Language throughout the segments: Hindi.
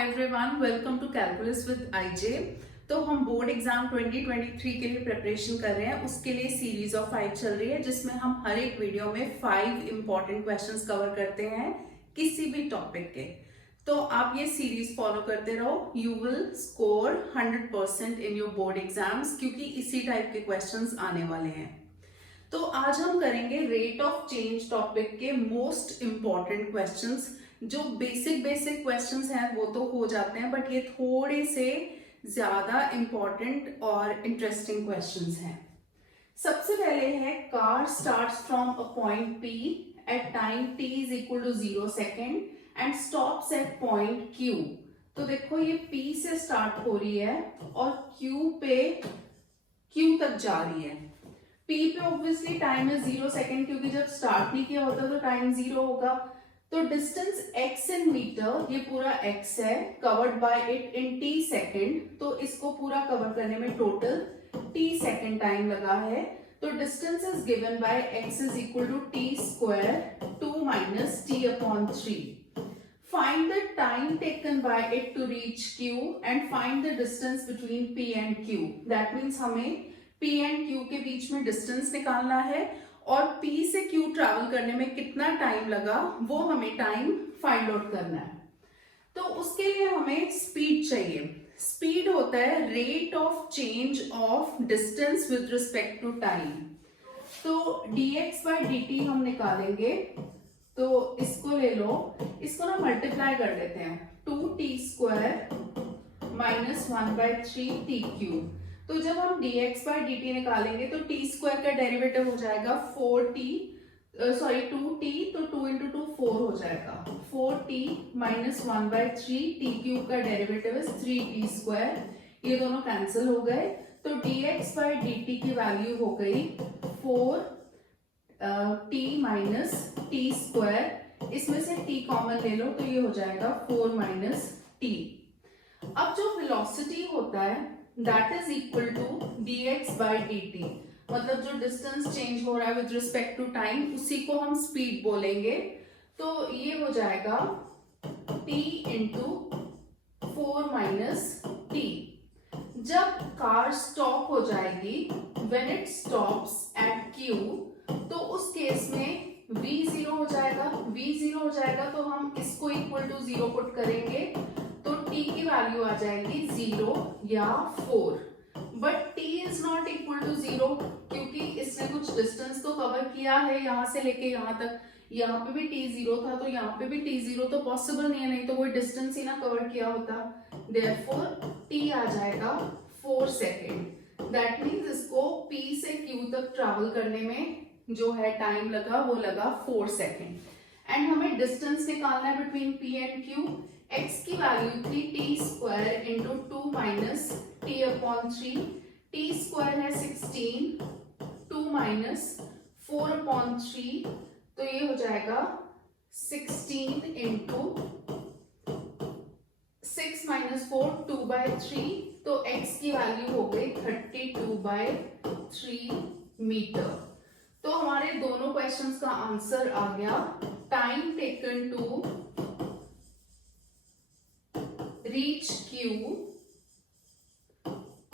Hi everyone, welcome to calculus with IJ. तो हम बोर्ड एग्जाम 2023 के लिए प्रिपरेशन कर रहे हैं। उसके लिए सीरीज ऑफ 5 चल रही है, जिसमें हम हर एक वीडियो में 5 इंपॉर्टेंट क्वेश्चंस कवर करते हैं किसी भी टॉपिक के। तो आप ये सीरीज फॉलो करते रहो, you will score 100% in your board exams, क्योंकि इसी टाइप के क्वेश्चंस आने वाले हैं। तो आज हम करेंगे रेट ऑफ चेंज टॉपिक के मोस्ट इंपॉर्टेंट क्वेश्चंस। जो बेसिक क्वेश्चंस हैं वो तो हो जाते हैं, बट ये थोड़े से ज्यादा इंपॉर्टेंट और इंटरेस्टिंग क्वेश्चंस हैं। सबसे पहले है car starts from a point P at time t is equal to 0 second and stops at point Q। तो देखो ये P से स्टार्ट हो रही है और Q तक जा रही है। P पे ऑब्वियसली टाइम है 0 सेकेंड, क्योंकि जब स्टार्ट नहीं किया होता तो टाइम 0 होगा। तो डिस्टेंस x इन मीटर, ये पूरा x है, covered by it in t second. तो इसको पूरा कवर करने में टोटल t सेकेंड टाइम लगा है। तो distance is given by x is equal to t square 2 minus t upon 3। Find the time taken by it to reach Q and find the distance between P and Q. That means हमें P and Q के बीच में डिस्टेंस निकालना है और P से Q ट्रैवल करने में कितना टाइम लगा वो हमें टाइम फाइंड आउट करना है। तो उसके लिए हमें स्पीड चाहिए। स्पीड होता है rate of change of distance with respect to time. तो dx by dt हम निकालेंगे, तो इसको ले लो, इसको ना मल्टीप्लाई कर लेते हैं, 2t square minus 1/3 t cube. तो जब हम dx by dt निकालेंगे तो t स्क्वायर का डेरिवेटिव हो जाएगा 2t, तो 2 इंटू 2 4 हो जाएगा। 4t माइनस 1/3 t क्यूब का डेरिवेटिव है 3t स्क्वायर। ये दोनों कैंसिल हो गए, तो dx by dt की वैल्यू हो गई 4t माइनस टी स्क्वायर। इसमें से t कॉमन ले लो तो ये हो जाएगा 4 माइनस t। अब जो वेलोसिटी होता है that is equal to dx by dt, मतलब जो डिस्टेंस चेंज हो रहा है विद रिस्पेक्ट टू टाइम उसी को हम स्पीड बोलेंगे। तो ये हो जाएगा t इंटू 4 माइनस t। जब कार स्टॉप हो जाएगी, when it stops at Q, तो उस केस में v 0 हो जाएगा। v 0 हो जाएगा तो हम इसको इक्वल टू 0 पुट करेंगे, तो t की वैल्यू आ जाएगी 0 या 4। But t is not equal to 0, क्योंकि इसने कुछ डिस्टेंस तो कवर किया है यहां से लेके यहां तक। यहाँ पे भी t 0 था तो यहाँ पे भी t 0 तो पॉसिबल नहीं है, नहीं तो कोई डिस्टेंस ही ना कवर किया होता। देयरफॉर t आ जाएगा 4 सेकेंड। दैट मीन्स इसको p से q तक ट्रैवल करने में जो है टाइम लगा वो लगा 4 सेकेंड। एंड हमें डिस्टेंस निकालना है between p and q। x की वैल्यू थी t square into 2 minus t upon 3। t square है 16, 2 माइनस 4 अपॉन 3, तो ये हो जाएगा 16 इंटू 6 माइनस 4 2/3। तो x की वैल्यू हो गई 32/3 मीटर। तो हमारे दोनों क्वेश्चंस का आंसर आ गया। Time taken to reach Q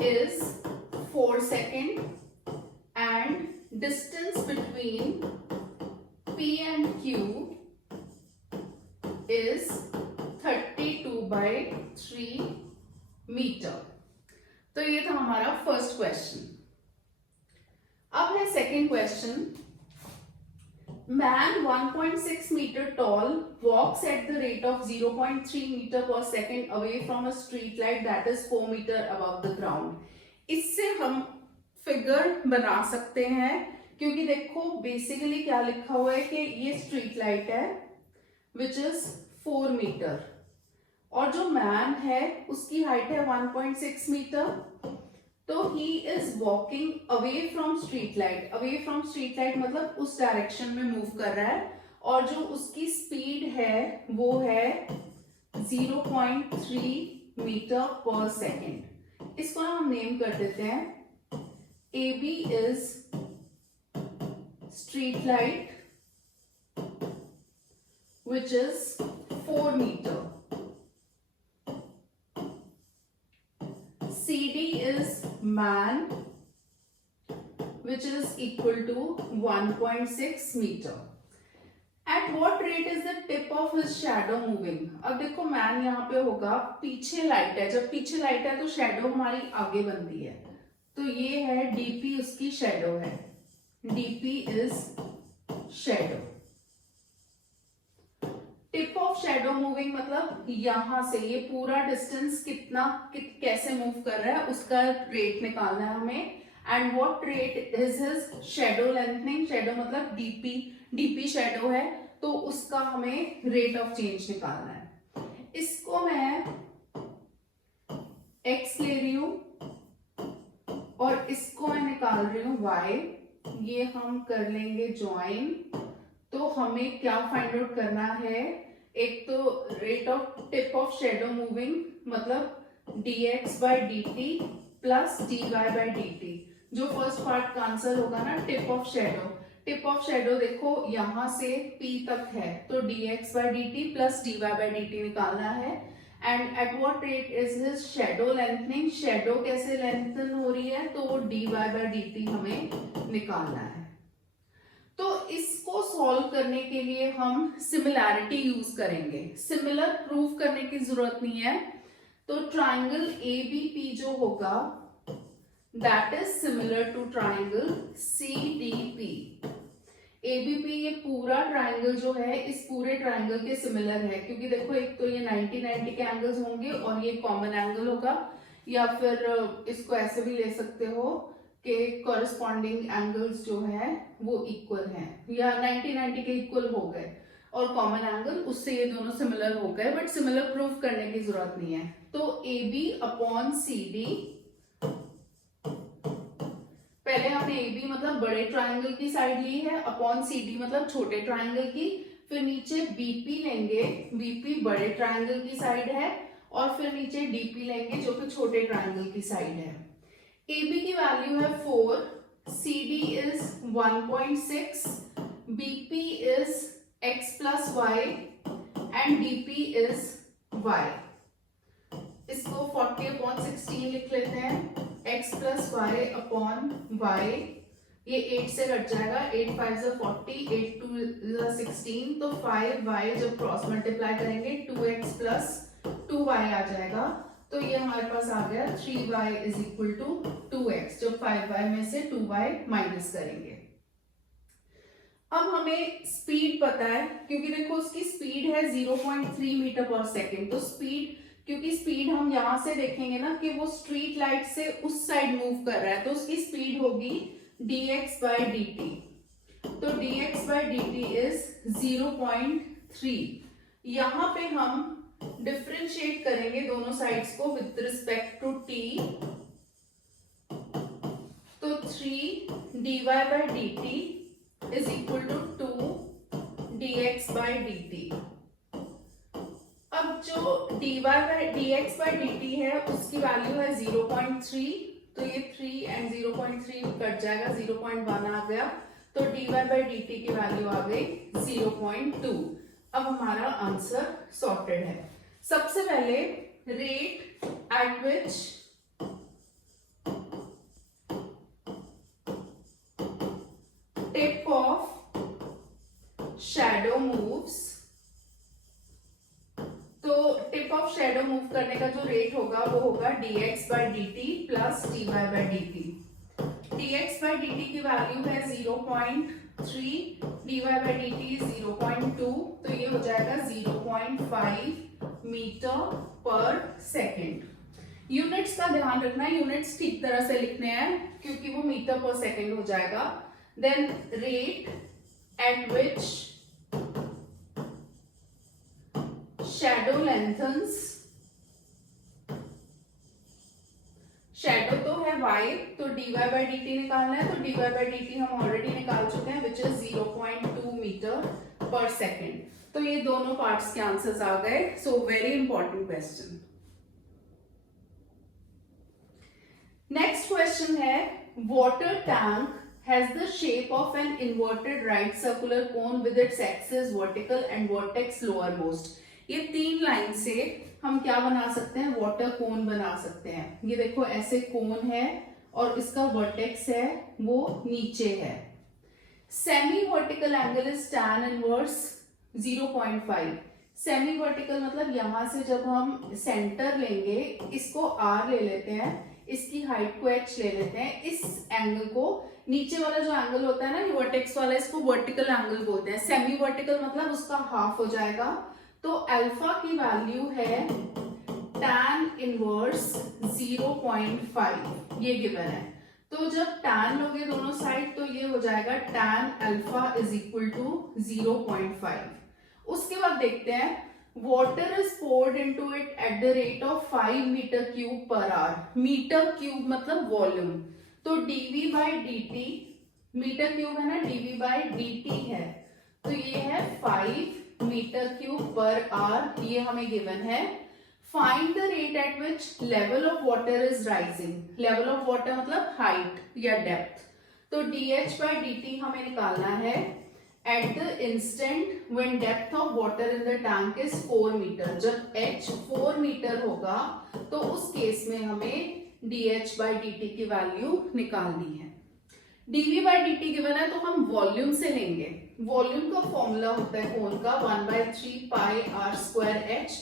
is 4 seconds and distance between P and Q is 32/3 metre. तो ये था हमारा फर्स्ट क्वेश्चन। अब है second question. Man 1.6 meter tall walks at the rate of 0.3 meter per second away from a street light that is 4 meter above the ground. इससे हम फिगर बना सकते हैं, क्योंकि देखो बेसिकली क्या लिखा हुआ है कि ये स्ट्रीट लाइट है विच इज 4 मीटर और जो मैन है उसकी हाइट है 1.6 मीटर। तो he is walking away from street light. Away from street light मतलब उस डायरेक्शन में मूव कर रहा है, और जो उसकी स्पीड है वो है 0.3 मीटर पर सेकेंड। इसको ना हम नेम कर देते हैं, AB is street light which is 4 meter CD is man, which is equal to 1.6 meter. At what rate is the tip of his shadow moving? अब देखो मैन यहाँ पे होगा, पीछे लाइट है, जब पीछे लाइट है तो शेडो हमारी आगे बनती है, तो ये है डीपी उसकी शेडो है, DP is shadow. Tip of shadow moving मतलब यहां से ये पूरा डिस्टेंस कैसे मूव कर रहा है उसका रेट निकालना है हमें। And what rate is his shadow lengthening, shadow मतलब डीपी, डीपी शेडो है तो उसका हमें रेट ऑफ चेंज निकालना है। इसको मैं x ले रही हूं और इसको मैं निकाल रही हूं y, ये हम कर लेंगे ज्वाइन। तो हमें क्या फाइंड आउट करना है, एक तो rate of tip of shadow moving मतलब dx by d T plus dy by d T, जो फर्स्ट पार्ट का आंसर होगा ना tip of shadow. Tip of shadow देखो यहां से P तक है तो dx by d T plus dy by d T निकालना है। And at what rate is his shadow lengthening, shadow कैसे लेंथन हो रही है तो वो dy बाई डी टी हमें निकालना है। तो इसको सॉल्व करने के लिए हम सिमिलैरिटी यूज करेंगे, सिमिलर प्रूफ करने की जरूरत नहीं है। तो ट्राइंगल एबीपी जो होगा that is similar to triangle CDP. ABP ये पूरा ट्राइंगल जो है इस पूरे ट्राइंगल के सिमिलर है, क्योंकि देखो एक तो ये 90-90 के एंगल्स होंगे और ये कॉमन एंगल होगा, या फिर इसको ऐसे भी ले सकते हो के कॉरेस्पॉन्डिंग एंगल्स जो है वो इक्वल हैं, या 90-90 के इक्वल हो गए और कॉमन एंगल उससे ये दोनों सिमिलर हो गए, बट सिमिलर प्रूफ करने की जरूरत नहीं है। तो AB अपॉन CD, पहले हमने AB मतलब बड़े ट्राइंगल की साइड ली है, अपॉन CD मतलब छोटे ट्राइंगल की, फिर नीचे BP लेंगे, BP बड़े ट्राइंगल की साइड है, और फिर नीचे DP लेंगे जो कि छोटे ट्राइंगल की साइड है। AB की वैल्यू है 4, CD is 1.6, BP is x plus y and DP is y। इसको 40 अपॉन 16 लिख लेते हैं, x plus y upon y, ये 8 से कट जाएगा, 8 5 is 40, 8 2 is 16, तो 5y जब क्रॉस मल्टीप्लाई करेंगे 2x plus 2y आ जाएगा, तो ये हमारे पास आ गया 3y is equal to 2x, जब 5y में से 2y माइनस करेंगे। अब हमें स्पीड पता है, क्योंकि देखो उसकी स्पीड है 0.3 मीटर पर सेकेंड, तो स्पीड, क्योंकि स्पीड हम यहां से देखेंगे ना कि वो स्ट्रीट लाइट से उस साइड मूव कर रहा है, तो उसकी स्पीड होगी dx बाई डी टी। तो dx by d t is 0.3। यहां पे हम डिफरेंशिएट करेंगे दोनों साइड्स को विद रिस्पेक्ट टू t, तो 3 dy by d t is equal to 2 dx by d t. अब जो dx बाई डी टी है उसकी वैल्यू है 0.3, तो ये 3 एंड 0.3 कट जाएगा, 0.1 आ गया, तो dy बाई डी टी की वैल्यू आ गई 0.2। अब हमारा आंसर सॉर्टेड है। सबसे पहले rate at which tip of shadow moves, तो टिप ऑफ शैडो मूव करने का जो रेट होगा वो होगा dx by d T plus dy by d T. dx by d T की वैल्यू है 0.3, dy बाई डी टी 0.2, तो ये हो जाएगा 0.5 मीटर पर सेकेंड। यूनिट्स का ध्यान रखना है, यूनिट्स ठीक तरह से लिखने हैं क्योंकि वो मीटर पर सेकेंड हो जाएगा। Then rate at which shadow lengthens, shadow तो है y, तो dy बाई डी टी निकालना है, तो dy बाई डी टी हम ऑलरेडी निकाल चुके हैं which is 0.2 metre per second. तो ये दोनों पार्ट्स के आंसर्स आ गए। So very important question. Next question है, water tank has the shape of an inverted right circular cone with its axis vertical and vertex lowermost। ये 3 लाइन से हम क्या बना सकते हैं, वाटर कोन बना सकते हैं। ये देखो ऐसे कोन है और इसका वर्टेक्स है वो नीचे है। Semi vertical angle is tan inverse 0.5। Semi vertical मतलब यहां से जब हम सेंटर लेंगे, इसको r ले लेते हैं, इसकी हाइट को h ले लेते हैं, इस एंगल को, नीचे वाला जो एंगल होता है ना ये वर्टेक्स वाला, इसको वर्टिकल एंगल बोलते हैं। सेमी वर्टिकल मतलब उसका हाफ हो जाएगा। तो अल्फा की वैल्यू है tan इनवर्स 0.5, ये गिवन है। तो जब tan लोगे दोनों साइड तो ये हो जाएगा tan alpha is equal to 0.5। उसके बाद देखते हैं water is poured into it at the rate of 5 metre cube per hour. Metre cube मतलब वॉल्यूम, तो dv by dt, metre cube है ना, dv बाई dt है, तो ये है 5 मीटर क्यूब पर आवर, ये हमें गिवन है। Find the rate at which level of water is rising. Level of water मतलब हाइट या डेप्थ। तो dh बाई dt हमें निकालना है at the instant when depth of water in the tank is 4 metre. जब h 4 मीटर होगा तो उस केस में हमें dh बाई dt की वैल्यू निकालनी है। dv बाई dt गिवन है तो हम वॉल्यूम से लेंगे। वॉल्यूम का फॉर्मूला होता है कोन का 1/3 पाई r स्क्वायर h,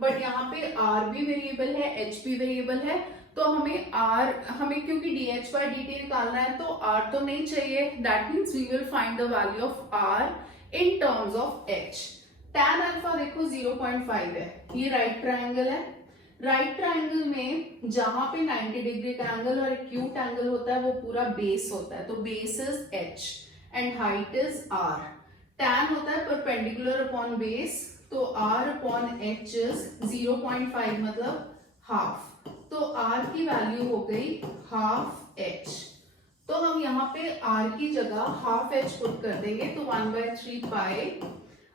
बट यहाँ पे r भी वेरिएबल है, h भी वेरिएबल है, तो हमें क्योंकि dh बाई dt निकालना है तो r तो नहीं चाहिए। That means we will find the value of r in terms of h। tan alpha देखो 0.5 है, ये राइट ट्रायंगल है। राइट ट्रायंगल में जहां पे 90 डिग्री का एंगल और एक्यूट एंगल होता है वो पूरा बेस होता है, तो base is h and height is r। tan होता है परपेंडिकुलर अपॉन बेस, तो r अपॉन h इज 0.5 मतलब हाफ, तो r की वैल्यू हो गई हाफ h। तो हम यहाँ पे r की जगह हाफ h पुट कर देंगे, तो 1/3 पाई,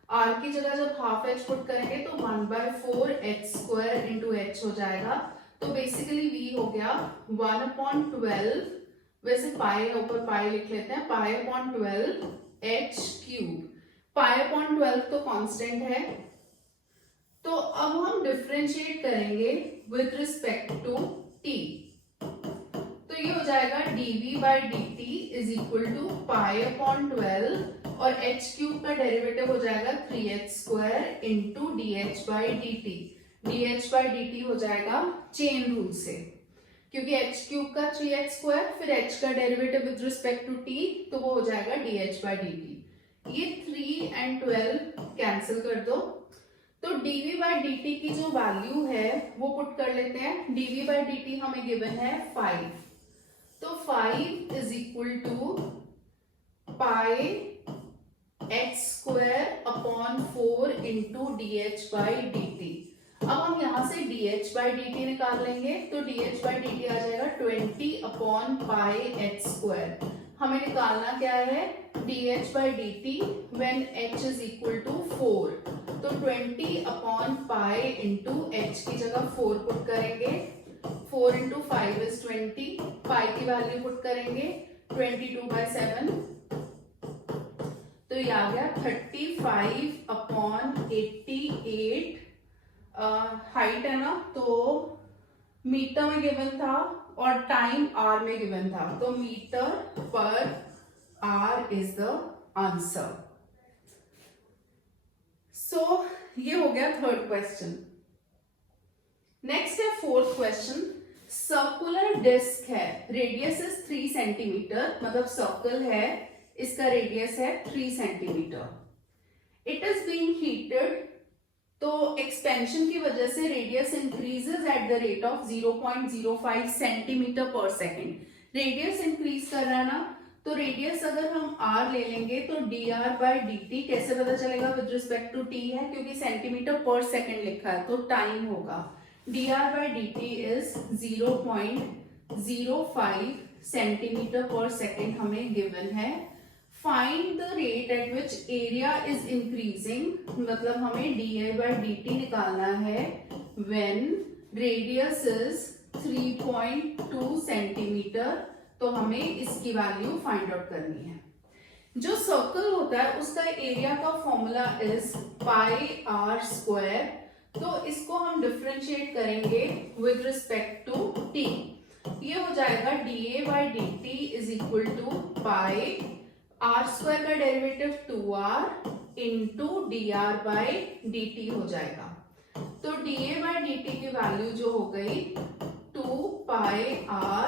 r की जगह जब हाफ h पुट करेंगे तो 1/4 h स्क्वायर इंटू h हो जाएगा। तो बेसिकली v हो गया 1/12, वैसे पाई है ऊपर पाई लिख लेते हैं, पाई अपॉन 12 h क्यूब। पाई अपॉन 12 तो कांस्टेंट है, तो अब हम डिफरेंशिएट करेंगे विद रिस्पेक्ट टू t। तो ये हो जाएगा dv by dt is equal to pi upon 12 और h क्यूब का डेरिवेटिव हो जाएगा 3h square into dh by dt। dh by dt हो जाएगा चेन रूल से, क्योंकि h क्यूब का 3h स्क्वायर फिर h का derivative with respect to t, तो वो हो जाएगा dh बाई dt। ये 3 एंड 12 कैंसिल कर दो, तो dv बाई dt की जो वैल्यू है वो पुट कर लेते हैं। dv बाई dt हमें गिवन है 5, तो 5 is equal to pi h square upon 4 into dh by dt। अब हम यहाँ से dh बाई dt निकाल लेंगे, तो dh बाई dt आ जाएगा 20 अपॉन पाई h स्क्वायर। हमें निकालना क्या है, dh by dt when h is equal to 4, तो 20 अपॉन पाई इंटू h की जगह 4 पुट करेंगे, 4 इंटू 5 इज 20, पाई की वैल्यू पुट करेंगे 22/7, तो ये आ गया 35 अपॉन 88। हाइट है ना, तो मीटर में गिवन था और टाइम आर में गिवन था, तो मीटर पर आर इज द आंसर। सो ये हो गया थर्ड क्वेश्चन। नेक्स्ट है फोर्थ क्वेश्चन। सर्कुलर डिस्क है, रेडियस इज 3 सेंटीमीटर, मतलब सर्कल है, इसका रेडियस है 3 centimetre. It is being heated, तो एक्सपेंशन की वजह से radius increases eight the rate of 0.05 centimetre per second. Radius increase कर रहा है ना, तो रेडियस अगर हम r ले लेंगे तो dr बाई dt कैसे पता चलेगा, विद रिस्पेक्ट टू t है, क्योंकि सेंटीमीटर पर सेकेंड लिखा है, तो टाइम होगा dr by dt is 0.05 centimetre per second हमें गिवन है। Find the rate at which area is increasing, मतलब हमें di बाई dt निकालना है व्हेन रेडियस इज 3.2 सेंटीमीटर, तो हमें इसकी वैल्यू फाइंड आउट करनी है। जो सर्कल होता है उसका एरिया का formula is pi r square, तो इसको हम डिफरेंशिएट करेंगे विद रिस्पेक्ट टू t। ये हो जाएगा dA by dt is equal to pi r square का derivative 2r into dr by dt हो जाएगा। तो dA by dt की वैल्यू जो हो गई 2 पाई r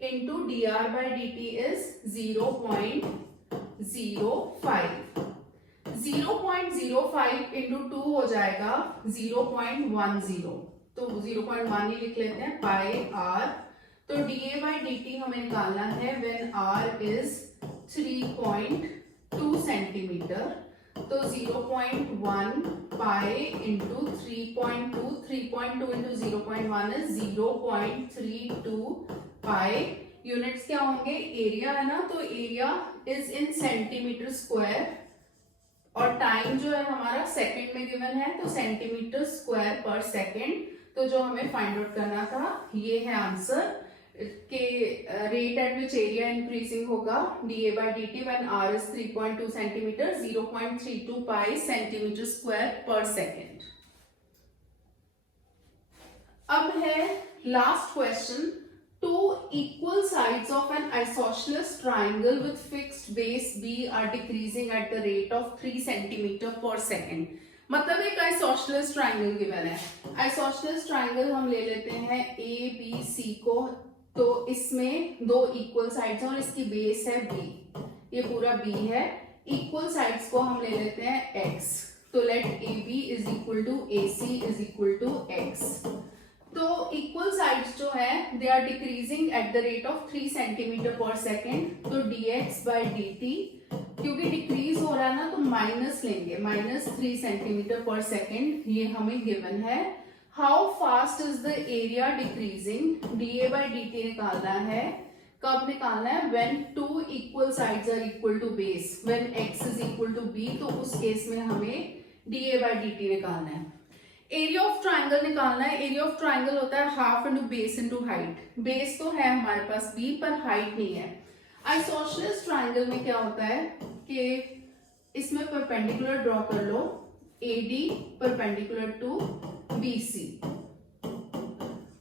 into dr by dt is 0.05। 0.05 into 2 हो जाएगा 0.10, तो 0.1 ही लिख लेते हैं पाई r। तो dA by dt हमें निकालना है व्हेन r इज 3.2 सेंटीमीटर। तो 0.1 pi into 3.2, 3.2 into 0.1 is 0.32 pi. Units क्या होंगे, एरिया है ना, तो area is in centimetre square और टाइम जो है हमारा सेकंड में गिवन है, तो सेंटीमीटर स्क्वायर पर सेकंड। तो जो हमें फाइंड आउट करना था ये है आंसर के rate at which area increasing होगा dA by dt when r is 3.2 centimetre 0.32 pi centimetre square पर सेकेंड। अब है last question. Two equal sides of an isosceles triangle with fixed base B are decreasing at the rate of 3 centimeter per second। मतलब एक isosceles triangle गिवन है। isosceles triangle हम ले लेते हैं A B C को, तो इसमें दो इक्वल साइड्स हैं और इसकी बेस है B, ये पूरा B है। इक्वल साइड्स को हम ले लेते हैं X, तो let AB is equal to AC is equal to X। तो इक्वल साइड्स जो है they are decreasing at the rate of 3 centimetre per second. तो dx by dt क्योंकि डिक्रीज हो रहा है ना, तो माइनस लेंगे, -3 सेंटीमीटर पर सेकेंड, ये हमें गिवन है। How fast is the area decreasing, dA by dt निकालना है। कब निकालना है, when two equal sides are equal to base, when x is equal to b, तो उस केस में हमें dA by dt निकालना है। एरिया ऑफ ट्राइंगल निकालना है। एरिया ऑफ ट्राइंगल होता है half into base into height. Base तो है हमारे पास b, पर हाइट नहीं है। आइसोसेलेस ट्राइंगल में क्या होता है कि इसमें परपेंडिकुलर ड्रॉ कर लो, AD perpendicular to BC।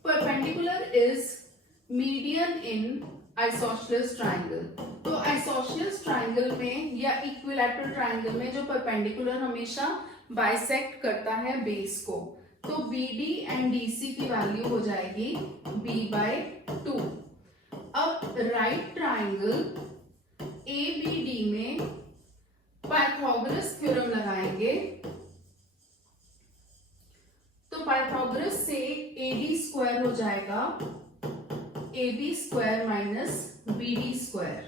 Perpendicular is median in isosceles triangle. तो आइसोसेलेस ट्राइंगल में या इक्विलैटरल ट्राइंगल में जो परपेंडिकुलर हमेशा बाइसेक्ट करता है बेस को, तो BD एंड DC की वैल्यू हो जाएगी b/2। अब राइट ट्राइंगल ABD में पाइथागोरस थ्योरम लगाएंगे, तो पाइथागोरस से AD स्क्वायर हो जाएगा AB square minus BD square.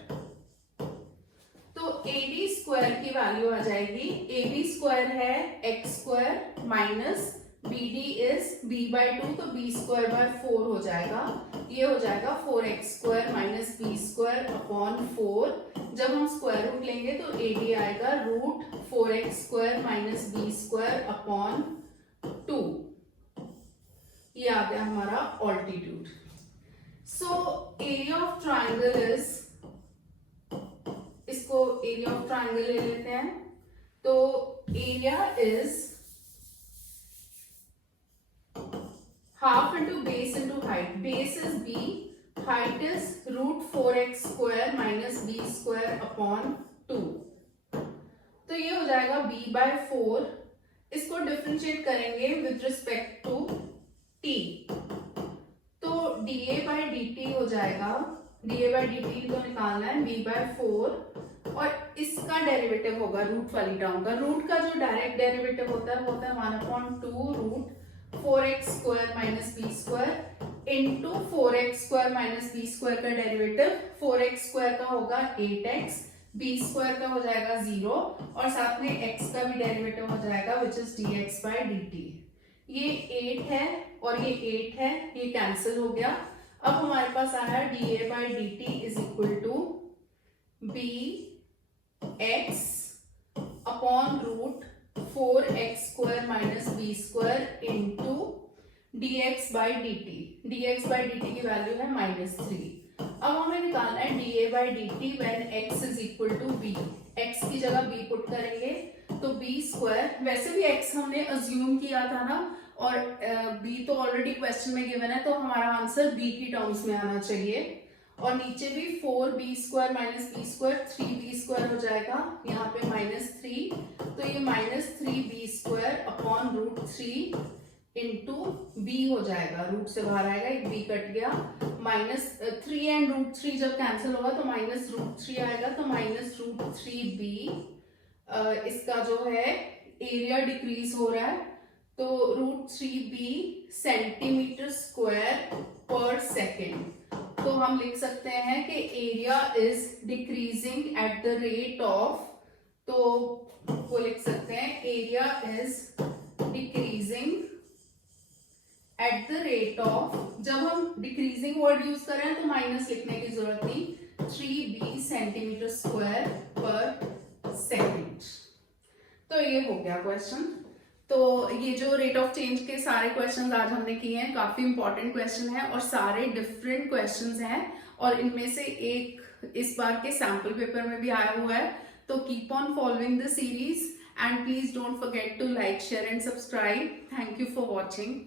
तो AD स्क्वायर की वैल्यू आ जाएगी, AB स्क्वायर है x square minus BD is b/2, तो b स्क्वायर बाय 4 हो जाएगा। ये हो जाएगा 4x square minus b square upon 4। जब हम स्क्वायर रूट लेंगे तो AD आएगा root 4x square minus b square upon 2। ये आ गया हमारा altitude. So area of triangle is, इसको एरिया ऑफ ट्राइंगल ले लेते हैं, तो area is half into base into height. Base is b, height is root 4x square minus b square upon 2। तो ये हो जाएगा b/4। इसको डिफरेंशिएट करेंगे विद रिस्पेक्ट टू t, तो dA by dt हो जाएगा, dA by dt तो निकालना है b/4 और इसका डेरिवेटिव होगा रूट वाली टर्म का। रूट का जो डायरेक्ट डेरिवेटिव होता है वो होता है 1/2 root 4x square minus b square into 4x square minus b square का डेरिवेटिव 4x स्क्वायर का होगा 8x, b स्क्वायर का हो जाएगा 0 और साथ में x का भी डेरिवेटिव हो जाएगा which is dx by dt। ये 8 है और ये 8 है, ये कैंसिल हो गया। अब हमारे पास आया dA by dt is equal to bx upon root 4x square minus b square into dx by dt। dx by dt की वैल्यू है -3। अब हमें निकालना है dA by dt when x is equal to b। x की जगह b पुट करेंगे तो b स्क्वायर, वैसे भी x हमने अज्यूम किया था ना, और बी तो ऑलरेडी क्वेश्चन में गिवन है, तो हमारा आंसर बी की टर्म्स में आना चाहिए। और नीचे भी 4b² minus B square 3b² हो जाएगा, यहाँ पे -3, तो ये -3b² अपॉन √3 इंटू बी हो जाएगा, रूट से बाहर आएगा, एक बी कट गया, -3 एंड √3 जब कैंसिल होगा तो -√3 आएगा, तो -√3b। इसका जो है एरिया डिक्रीज हो रहा है, तो √3b सेंटीमीटर स्क्वायर पर सेकेंड। तो हम लिख सकते हैं कि area is decreasing at the rate of, तो वो लिख सकते हैं area is decreasing at the rate of, जब हम डिक्रीजिंग वर्ड यूज कर रहे हैं तो माइनस लिखने की जरूरत नहीं, 3b सेंटीमीटर स्क्वायर पर सेकेंड। तो ये हो गया क्वेश्चन। तो ये जो रेट ऑफ चेंज के सारे क्वेश्चंस आज हमने किए हैं, काफी इंपॉर्टेंट क्वेश्चन है और सारे डिफरेंट क्वेश्चंस हैं, और इनमें से एक इस बार के सैम्पल पेपर में भी आया हुआ है। तो keep on following the series and please don't forget to like, share and subscribe. Thank you for watching.